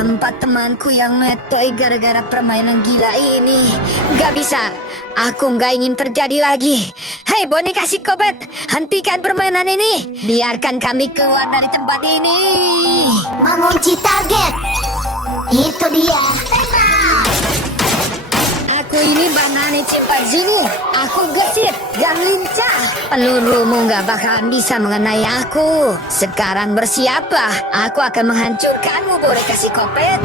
Empat temanku yang mati gara-gara permainan gila ini. Gak bisa, aku gak ingin terjadi lagi. Hei boneka psikopat, hentikan permainan ini. Biarkan kami keluar dari tempat ini. Mengunci target. Itu dia. Aku ini banane chimpanzee. Aku gesit dan lincah. Pelurumu gak bakalan bisa mengenai aku. Sekarang bersiaplah, aku akan menghancurkanmu boneka psikopat.